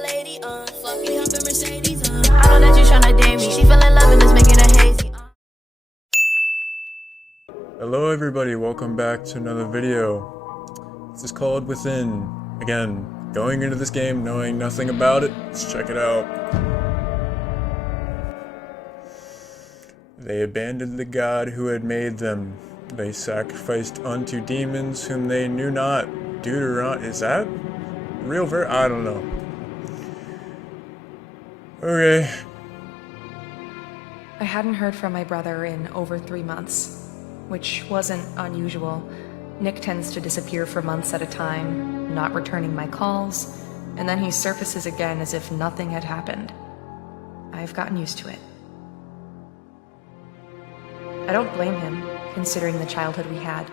lady, fuck me up in Mercedes, I know that you tryna date me. She fell in love and it's making her hazy, Hello everybody, welcome back to another video. This is called Within. Again, going into this game knowing nothing about it, let's check it out. They abandoned the God who had made them. They sacrificed unto demons whom they knew not. Deuteronomy, is that real I don't know. Okay. I hadn't heard from my brother in over 3 months, which wasn't unusual. Nick tends to disappear for months at a time, not returning my calls, and then he surfaces again as if nothing had happened. I've gotten used to it. I don't blame him, considering the childhood we had.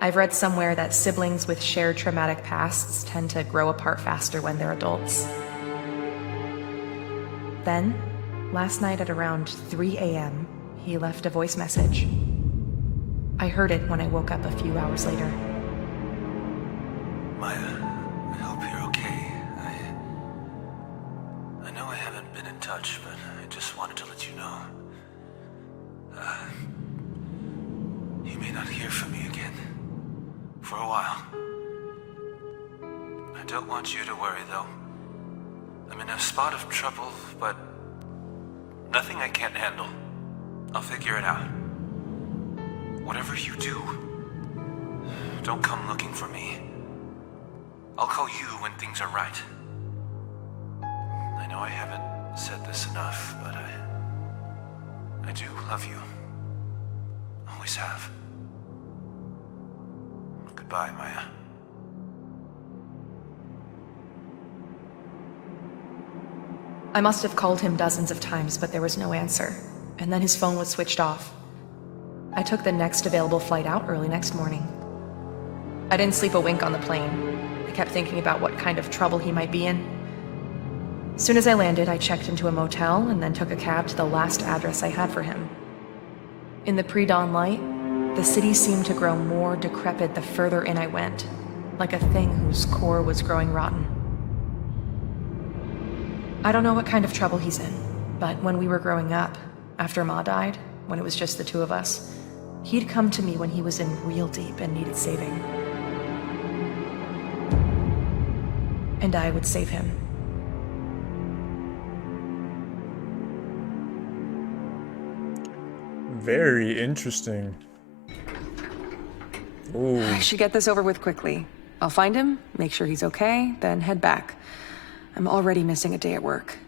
I've read somewhere that siblings with shared traumatic pasts tend to grow apart faster when they're adults. Then, last night at around 3 a.m., he left a voice message. I heard it when I woke up a few hours later. Maya, I hope you're okay. I know I haven't been in touch, but I just wanted to let you know. You may not hear from me again. For a while. I don't want you to worry, though. I'm in a spot of trouble, but nothing I can't handle. I'll figure it out. Whatever you do, don't come looking for me. I'll call you when things are right. I know I haven't said this enough, but I do love you. Always have. Goodbye, Maya. I must have called him dozens of times, but there was no answer, and then his phone was switched off. I took the next available flight out early next morning. I didn't sleep a wink on the plane. I kept thinking about what kind of trouble he might be in. As soon as I landed, I checked into a motel and then took a cab to the last address I had for him. In the pre-dawn light, the city seemed to grow more decrepit the further in I went, like a thing whose core was growing rotten. I don't know what kind of trouble he's in, but when we were growing up, after Ma died, when it was just the two of us, he'd come to me when he was in real deep and needed saving. And I would save him. Very interesting. Ooh. I should get this over with quickly. I'll find him, make sure he's okay, then head back. I'm already missing a day at work.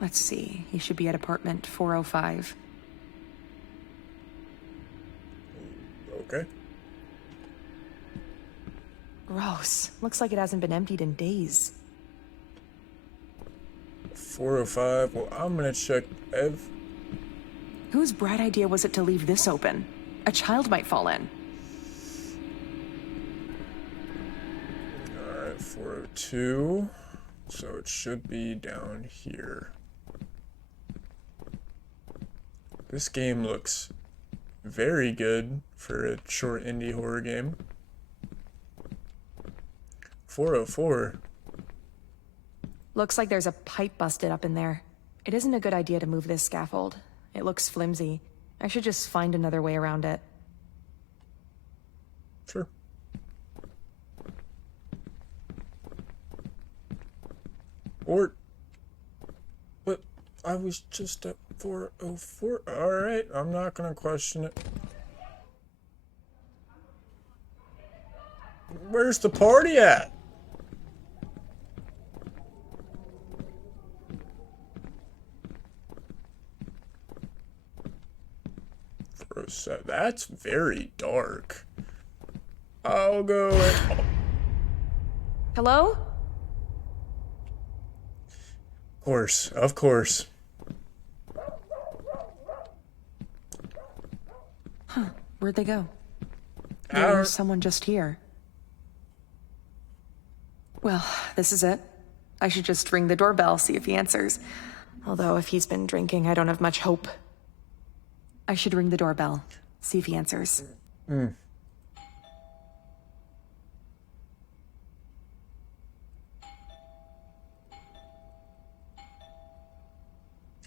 Let's see, he should be at apartment 405. Okay. Gross. Looks like it hasn't been emptied in days. 405. Well, I'm gonna check Whose bright idea was it to leave this open? A child might fall in. Alright, 402. So it should be down here. This game looks very good for a short indie horror game. 404. Looks like there's a pipe busted up in there. It isn't a good idea to move this scaffold. It looks flimsy. I should just find another way around it. Sure. Or, but I was just at 404. Alright, I'm not gonna question it. Where's the party at? That's very dark. I'll go in. Hello? Of course. Huh, where'd they go? There's someone just here. Well, this is it. I should just ring the doorbell, see if he answers. Although if he's been drinking, I don't have much hope. I should ring the doorbell, see if he answers.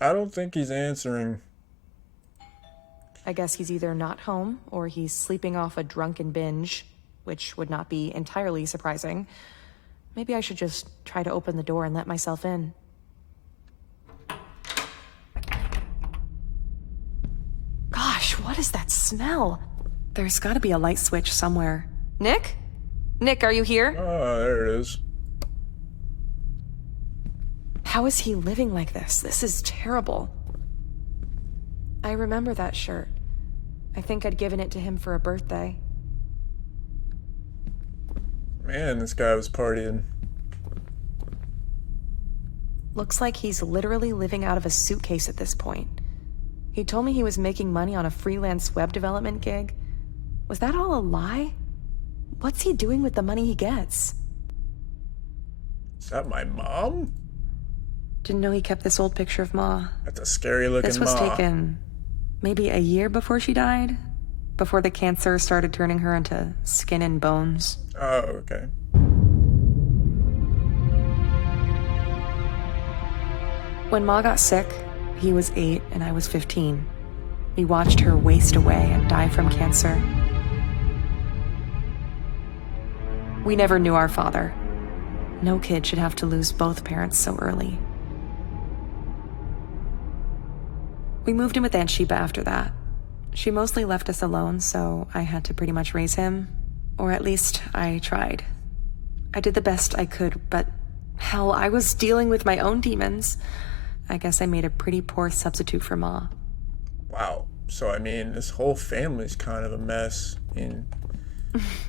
I don't think he's answering. I guess he's either not home or he's sleeping off a drunken binge, which would not be entirely surprising. Maybe I should just try to open the door and let myself in. Gosh, what is that smell? There's gotta be a light switch somewhere. Nick? Nick, are you here? Oh, there it is. How is he living like this? This is terrible. I remember that shirt. I think I'd given it to him for a birthday. Man, this guy was partying. Looks like he's literally living out of a suitcase at this point. He told me he was making money on a freelance web development gig. Was that all a lie? What's he doing with the money he gets? Is that my mom? Didn't know he kept this old picture of Ma. That's a scary looking This was Ma. taken maybe a year before she died? Before the cancer started turning her into skin and bones? Oh, okay. When Ma got sick, he was 8 and I was 15. We watched her waste away and die from cancer. We never knew our father. No kid should have to lose both parents so early. We moved in with Aunt Sheba after that. She mostly left us alone, so I had to pretty much raise him. Or at least I tried. I did the best I could, but hell, I was dealing with my own demons. I guess I made a pretty poor substitute for Ma. Wow. So, I mean, this whole family's kind of a mess.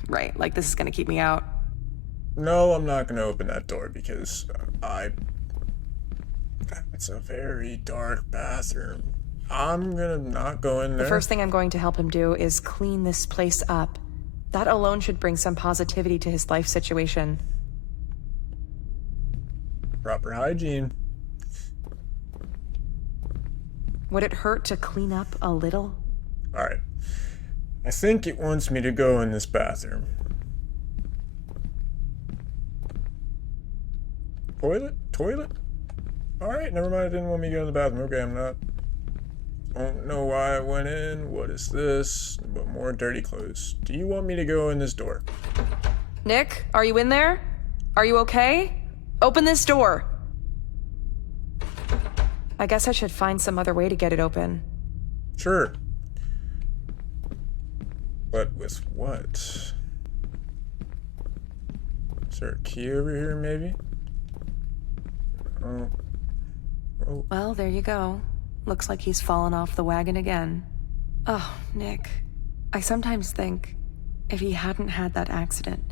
Right, like this is gonna keep me out. No, I'm not gonna open that door because it's a very dark bathroom. I'm gonna not go in there. The first thing I'm going to help him do is clean this place up. That alone should bring some positivity to his life situation. Proper hygiene. Would it hurt to clean up a little? Alright. I think it wants me to go in this bathroom. Toilet? Toilet? Alright, never mind. I didn't want me to go in the bathroom. Okay, I'm not. Don't know why I went in. What is this? But more dirty clothes. Do you want me to go in this door? Nick, are you in there? Are you okay? Open this door. I guess I should find some other way to get it open. Sure. But with what? Is there a key over here, maybe? Oh. Oh. Well, there you go. Looks like he's fallen off the wagon again. Oh, Nick. I sometimes think if he hadn't had that accident,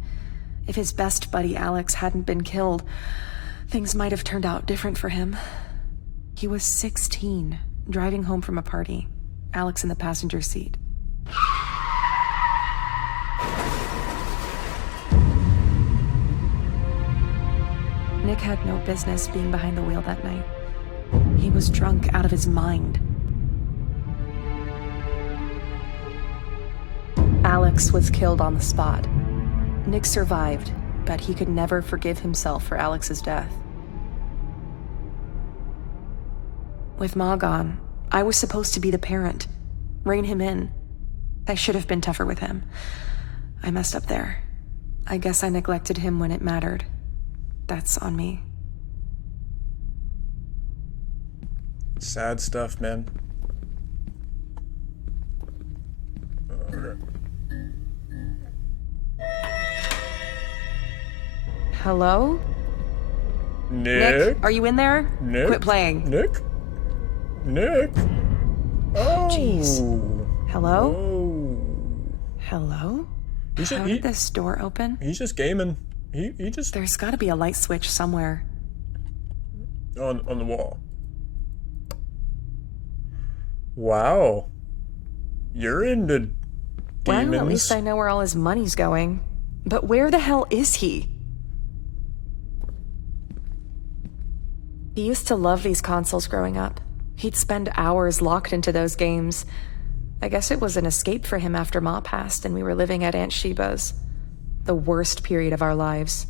if his best buddy Alex hadn't been killed, things might have turned out different for him. He was 16, driving home from a party. Alex in the passenger seat. Nick had no business being behind the wheel that night. He was drunk out of his mind. Alex was killed on the spot. Nick survived, but he could never forgive himself for Alex's death. With Ma gone, I was supposed to be the parent, rein him in. I should have been tougher with him. I messed up there. I guess I neglected him when it mattered. That's on me. Sad stuff, man. Hello? Nick? Are you in there? Nick? Quit playing. Nick? Nick? Oh! Jeez. Hello? Oh. Hello? He's How did this door open? He's just gaming. He just There's gotta be a light switch somewhere. on the wall. Wow. You're into demons. Well, at least I know where all his money's going. But where the hell is he? He used to love these consoles growing up. He'd spend hours locked into those games. I guess it was an escape for him after Ma passed and we were living at Aunt Sheba's. The worst period of our lives.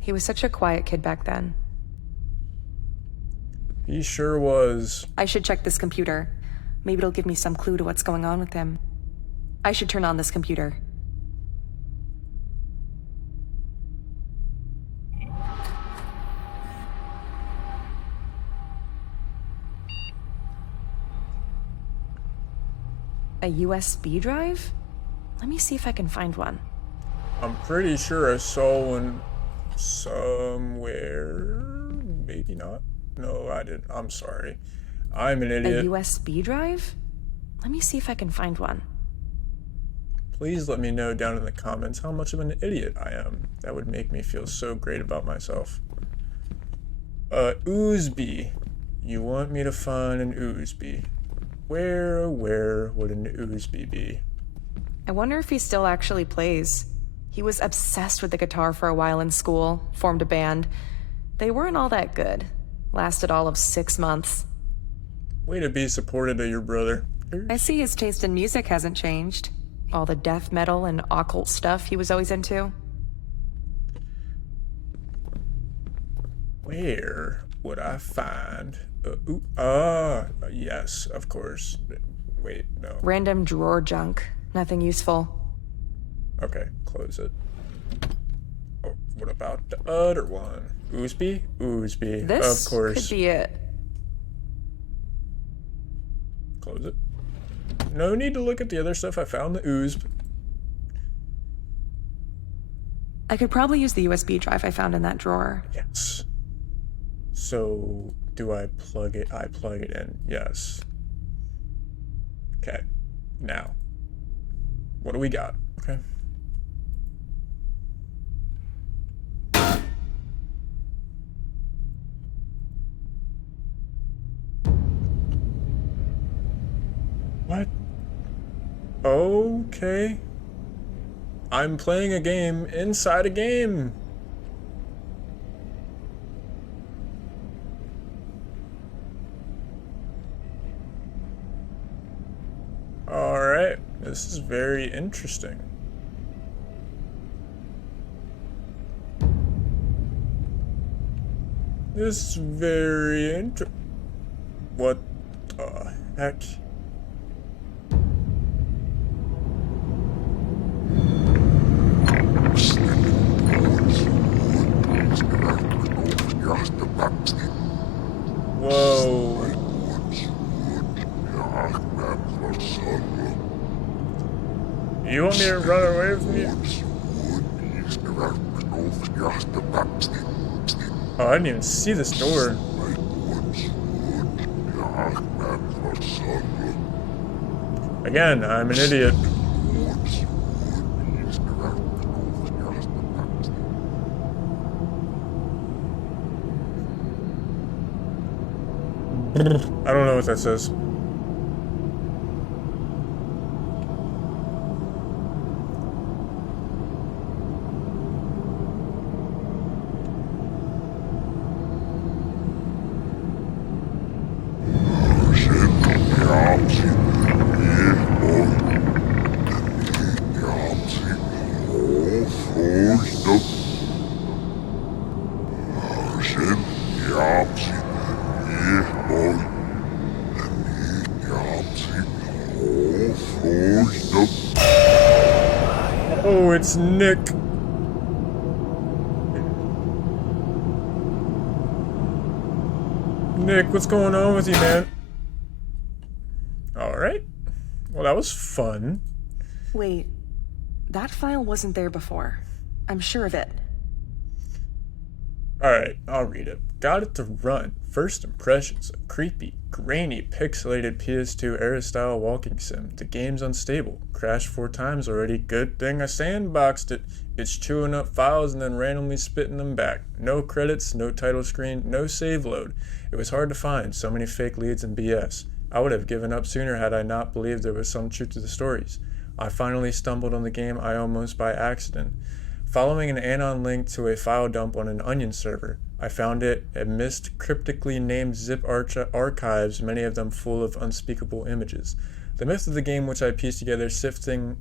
He was such a quiet kid back then. He sure was. I should check this computer. Maybe it'll give me some clue to what's going on with him. I should turn on this computer. A USB drive? Let me see if I can find one. I'm pretty sure I saw one somewhere. Maybe not. No, I didn't. I'm sorry. I'm an idiot. A USB drive? Let me see if I can find one. Please let me know down in the comments how much of an idiot I am. That would make me feel so great about myself. USB. You want me to find an USB? Where would an USB be? I wonder if he still actually plays. He was obsessed with the guitar for a while in school, formed a band. They weren't all that good. Lasted all of 6 months. Way to be supportive of your brother. I see his taste in music hasn't changed. All the death metal and occult stuff he was always into. Where would I find? Yes, of course. Wait, no. Random drawer junk. Nothing useful. Okay, close it. Oh, what about the other one? USB? USB. This of course. could be it. Close it. No need to look at the other stuff. I found the USB. I could probably use the USB drive I found in that drawer. Yes. So, do I plug it? I plug it in. Yes. Okay. Now. What do we got? Okay. What? Okay. I'm playing a game inside a game. Alright, this is very interesting. This is very What the heck? Whoa. You want me to run away from you? Oh, I didn't even see this door. Again, I'm an idiot. I don't know what that says. Oh, it's Nick. Nick, what's going on with you, man? Alright. Well, that was fun. Wait, that file wasn't there before. I'm sure of it. Alright, I'll read it. Got it to run. First impressions. A creepy, grainy, pixelated PS2 era-style walking sim. The game's unstable. Crashed 4 times already. Good thing I sandboxed it. It's chewing up files and then randomly spitting them back. No credits, no title screen, no save load. It was hard to find. So many fake leads and BS. I would have given up sooner had I not believed there was some truth to the stories. I finally stumbled on the game I almost by accident. Following an anon link to a file dump on an Onion server, I found it amidst cryptically named zip archives, many of them full of unspeakable images. The myth of the game, which I pieced together sifting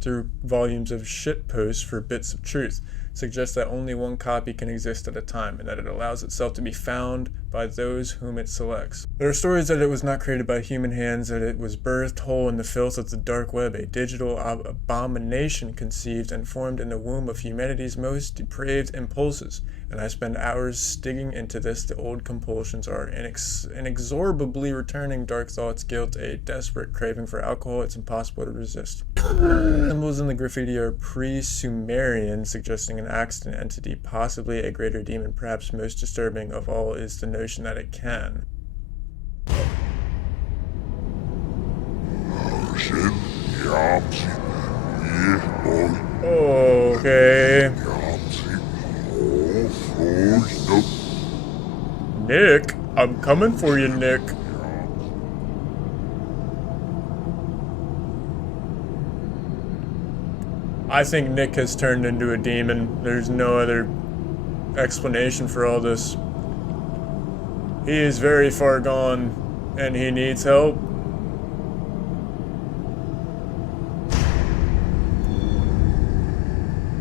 through volumes of shitposts for bits of truth. suggests that only one copy can exist at a time, and that it allows itself to be found by those whom it selects. There are stories that it was not created by human hands, that it was birthed whole in the filth of the dark web, a digital abomination conceived and formed in the womb of humanity's most depraved impulses. And I spend hours digging into this. The old compulsions are inexorably returning, dark thoughts, guilt, a desperate craving for alcohol. It's impossible to resist. Symbols in the graffiti are pre-Sumerian, suggesting an accident entity, possibly a greater demon. Perhaps most disturbing of all is the notion that it can. Okay. Nick, I'm coming for you, Nick. I think Nick has turned into a demon. There's no other explanation for all this. He is very far gone, and he needs help.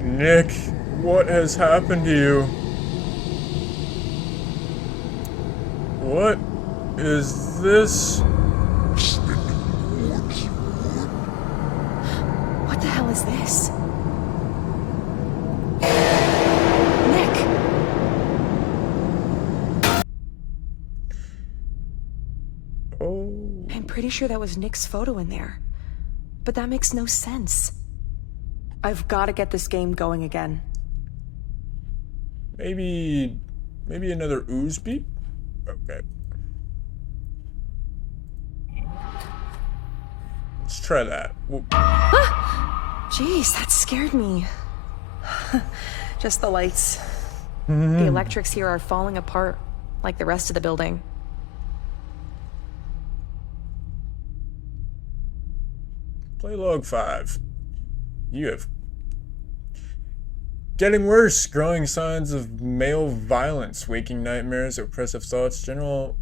Nick, what has happened to you? What is this? What the hell is this? Nick! Oh. I'm pretty sure that was Nick's photo in there. But that makes no sense. I've got to get this game going again. Maybe another ooze beep? Okay. Let's try that. Jeez, that scared me. Just the lights. The electrics here are falling apart, like the rest of the building. Play log 5. You have getting worse, growing signs of male violence, waking nightmares, oppressive thoughts, general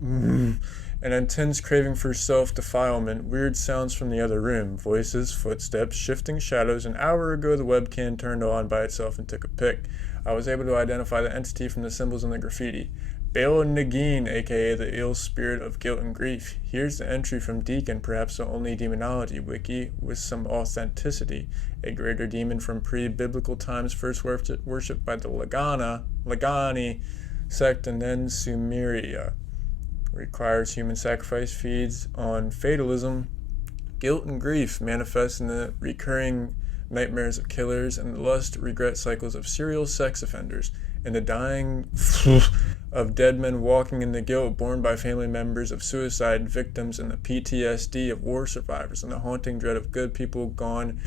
an intense craving for self-defilement, weird sounds from the other room, voices, footsteps, shifting shadows. An hour ago, the webcam turned on by itself and took a pic. I was able to identify the entity from the symbols in the graffiti. Baal Nagin, aka the ill spirit of guilt and grief. Here's the entry from Deacon, perhaps the only demonology wiki with some authenticity. A greater demon from pre-biblical times, first worshipped by the Lagani sect and then Sumeria. Requires human sacrifice, feeds on fatalism. Guilt and grief manifest in the recurring nightmares of killers and the lust, regret cycles of serial sex offenders. And the dying of dead men walking in the guilt borne by family members of suicide victims, and the PTSD of war survivors, and the haunting dread of good people gone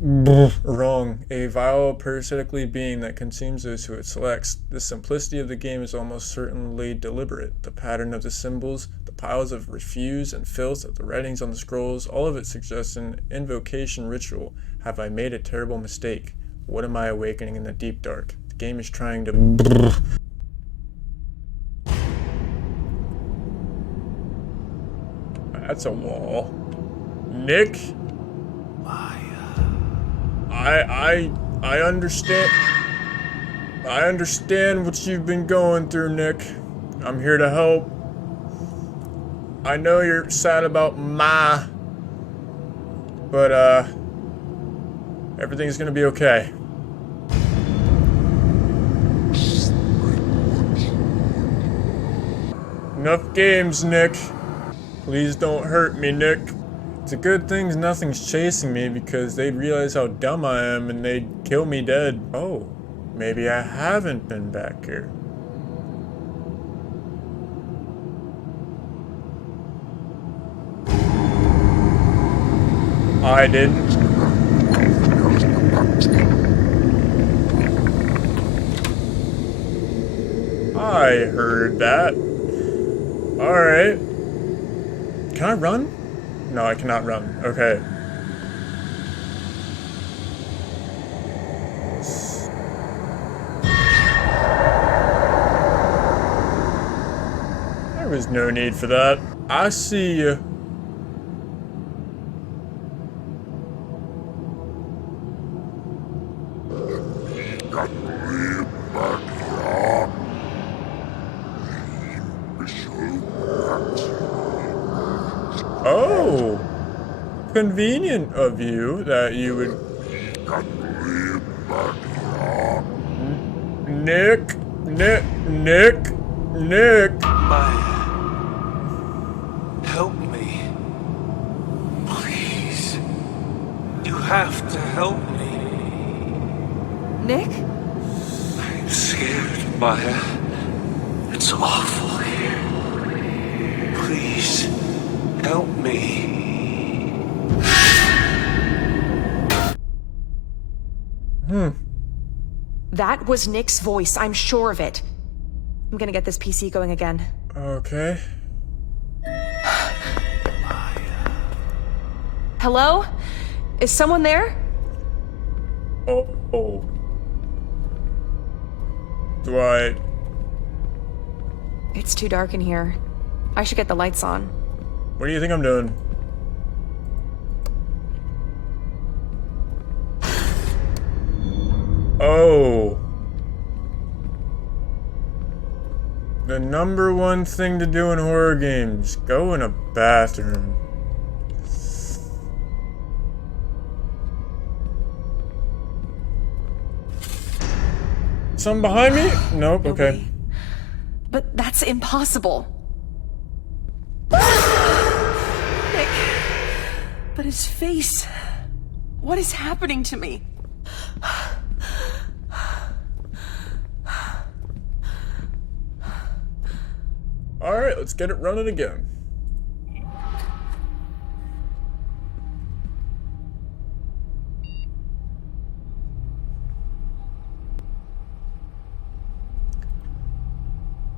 wrong, a vile parasitically being that consumes those who it selects. The simplicity of the game is almost certainly deliberate. The pattern of the symbols, the piles of refuse and filth, the writings on the scrolls, all of it suggests an invocation ritual. Have I made a terrible mistake? What am I awakening in the deep dark? The game is trying to That's a wall. Nick? I understand. I understand what you've been going through, Nick. I'm here to help. I know you're sad about but everything's gonna be okay. Enough games, Nick. Please don't hurt me, Nick. It's a good thing nothing's chasing me, because they'd realize how dumb I am and they'd kill me dead. Oh, maybe I haven't been back here. I didn't. I heard that. Alright. Can I run? No, I cannot run. Okay. There was no need for that. I see you. convenient of you that you would... Nick. Maya, help me. Please. You have to help me. Nick? I'm scared, Maya. It's awful here. Please, help me. That was Nick's voice, I'm sure of it. I'm gonna get this PC going again. Okay. Hello? Is someone there? Oh. Dwight. It's too dark in here. I should get the lights on. What do you think I'm doing? Oh. The number one thing to do in horror games. Go in a bathroom. Someone behind me? Nope, okay. Nobody. But that's impossible. Nick. But his face. What is happening to me? Alright, let's get it running again.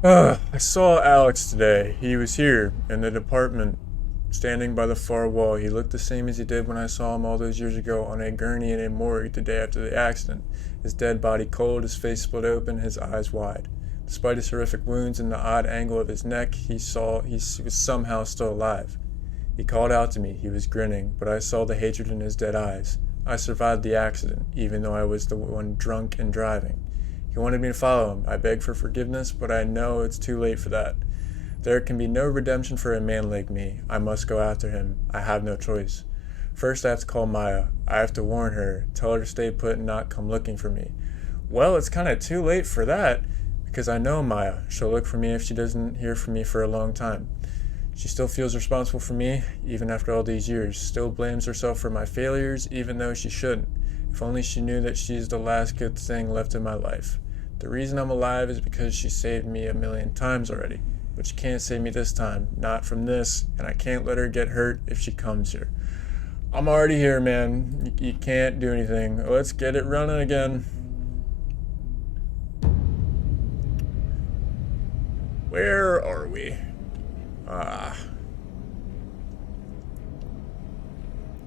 I saw Alex today. He was here in the department, standing by the far wall. He looked the same as he did when I saw him all those years ago on a gurney in a morgue the day after the accident. His dead body cold, his face split open, his eyes wide. Despite his horrific wounds and the odd angle of his neck, he was somehow still alive. He called out to me. He was grinning, but I saw the hatred in his dead eyes. I survived the accident, even though I was the one drunk and driving. He wanted me to follow him. I begged for forgiveness, but I know it's too late for that. There can be no redemption for a man like me. I must go after him. I have no choice. First, I have to call Maya. I have to warn her, tell her to stay put and not come looking for me. Well, it's kind of too late for that, because I know Maya. She'll look for me if she doesn't hear from me for a long time. She still feels responsible for me, even after all these years. Still blames herself for my failures, even though she shouldn't. If only she knew that she's the last good thing left in my life. The reason I'm alive is because she saved me 1,000,000 times already. But she can't save me this time. Not from this, and I can't let her get hurt if she comes here. I'm already here, man. You can't do anything. Let's get it running again. Where are we?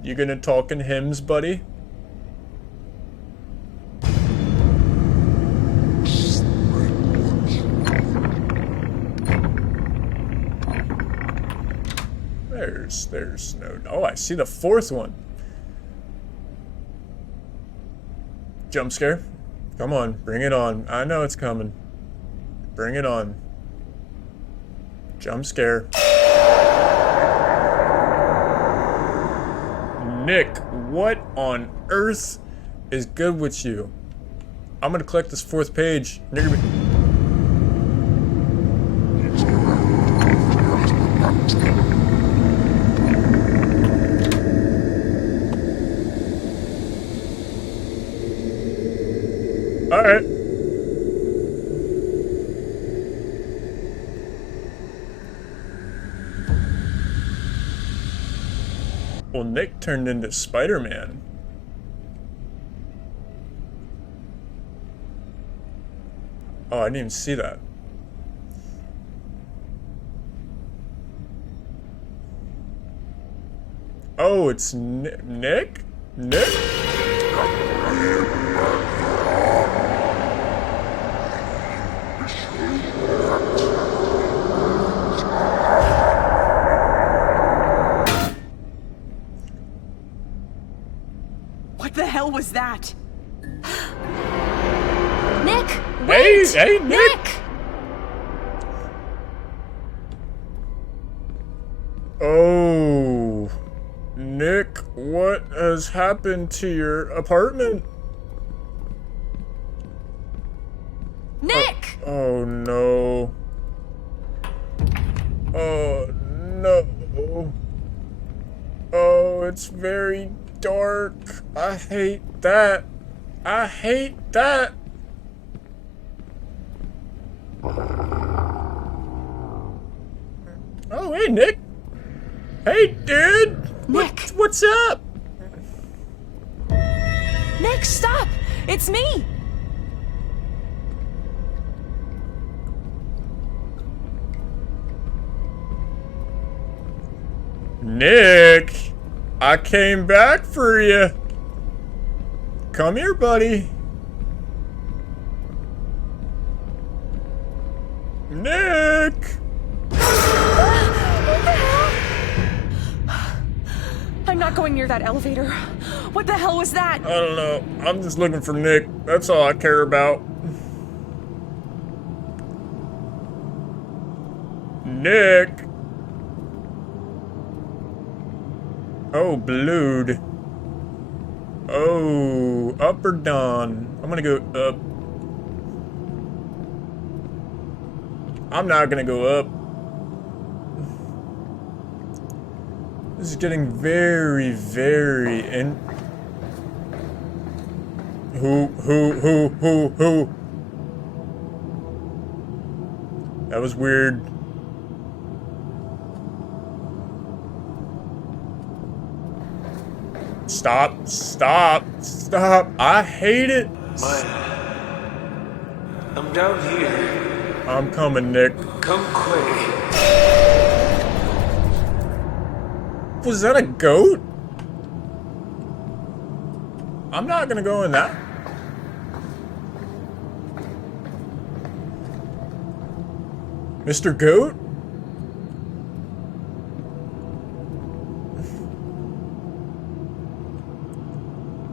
You gonna talk in hymns, buddy? There's no... Oh, I see the fourth one. Jump scare. Come on, bring it on. I know it's coming. Bring it on. Jump scare. Nick, what on earth is good with you? I'm gonna collect this fourth page. You're gonna be... Alright. Well, Nick turned into Spider-Man. Oh, I didn't even see that. Oh, it's Nick? Nick? What the hell was that? Nick! Hey, Wait! hey, Nick! Oh, Nick. Nick, what has happened to your apartment? Nick! Oh no. Oh no. Oh, it's very dark. I hate that. I hate that. Oh, hey, Nick. Hey, dude. Nick. What's up? Nick, stop! It's me! Nick, I came back for you. Come here, buddy. Nick! I'm not going near that elevator. What the hell was that? I don't know. I'm just looking for Nick. That's all I care about. Nick! Oh, blood. Oh, up or down? I'm gonna go up. I'm not gonna go up. This is getting very, very in. Who? That was weird. Stop, stop, stop. I hate it. I'm down here. I'm coming, Nick. Come quick. Was that a goat? I'm not gonna go in that. Mr. Goat?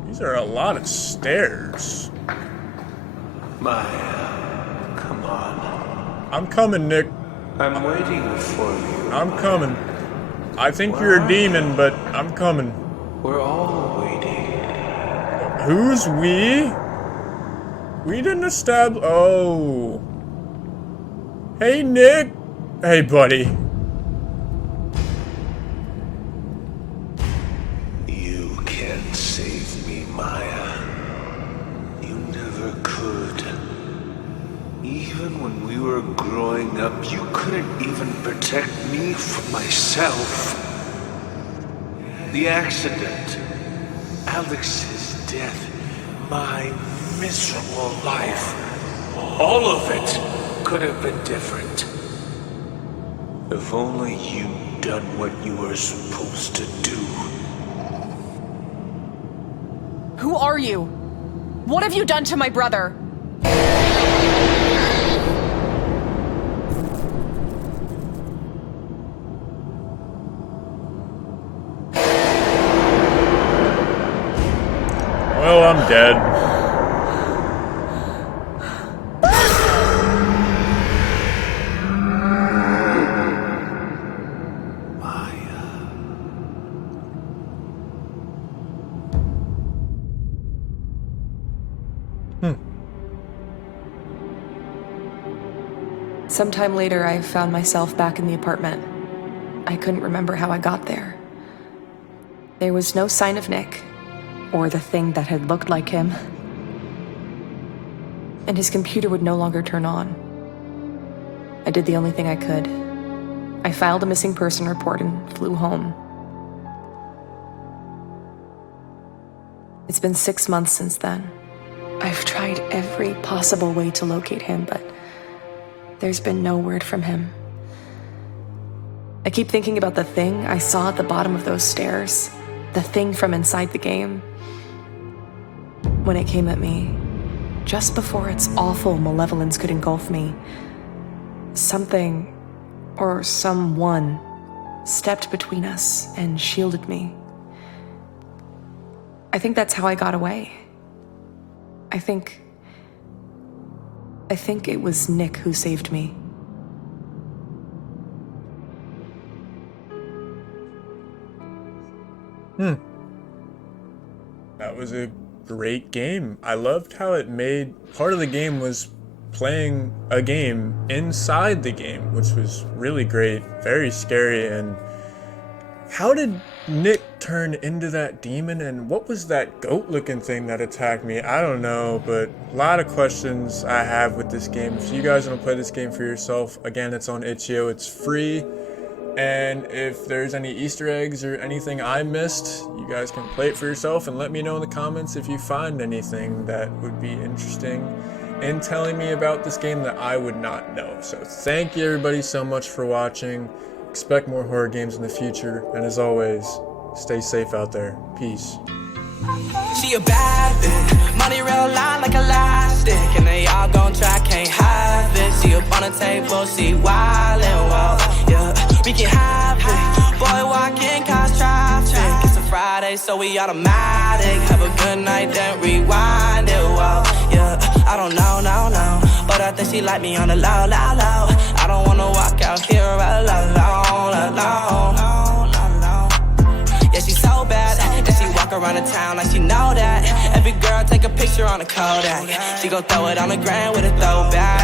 These are a lot of stairs. Maya, come on. I'm coming, Nick. I'm waiting for you. I'm coming. I think you're a demon, but I'm coming. We're all waiting. Who's we? We didn't establish. Oh. Hey, Nick. Hey, buddy. You can't save me, Maya. You never could. Even when we were growing up, you couldn't even protect me from myself. The accident, Alex's death, my miserable life, all of it could have been different. If only you'd done what you were supposed to do. Who are you? What have you done to my brother? Well, I'm dead. Sometime later, I found myself back in the apartment. I couldn't remember how I got there. There was no sign of Nick, or the thing that had looked like him. And his computer would no longer turn on. I did the only thing I could. I filed a missing person report and flew home. It's been 6 months since then. I've tried every possible way to locate him, but there's been no word from him. I keep thinking about the thing I saw at the bottom of those stairs, the thing from inside the game. When it came at me, just before its awful malevolence could engulf me, something, or someone, stepped between us and shielded me. I think that's how I got away. I think it was Nick who saved me. That was a great game. I loved how it made part of the game was playing a game inside the game, which was really great, very scary. And how did Nick turn into that demon, and what was that goat looking thing that attacked me? I don't know, but a lot of questions I have with this game. If you guys want to play this game for yourself, again, it's on itch.io, it's free. And if there's any Easter eggs or anything I missed, you guys can play it for yourself and let me know in the comments if you find anything that would be interesting in telling me about this game that I would not know. So thank you everybody so much for watching. Expect more horror games in the future, and as always, stay safe out there. Peace. She a bad bitch, money real line like elastic, and they all gon' try, can't have it. She up on the table, she wildin', well, yeah, we can have it. Boy walking, cause traffic. It's a Friday, so we automatic. Have a good night, then rewind it, well, yeah. I don't know, no, but I think she like me on the low, low, low. I don't wanna walk out here alone. Yeah, she's so bad, and she walk around the town like she know that. Every girl take a picture on a Kodak. She gon' throw it on the ground with a throwback.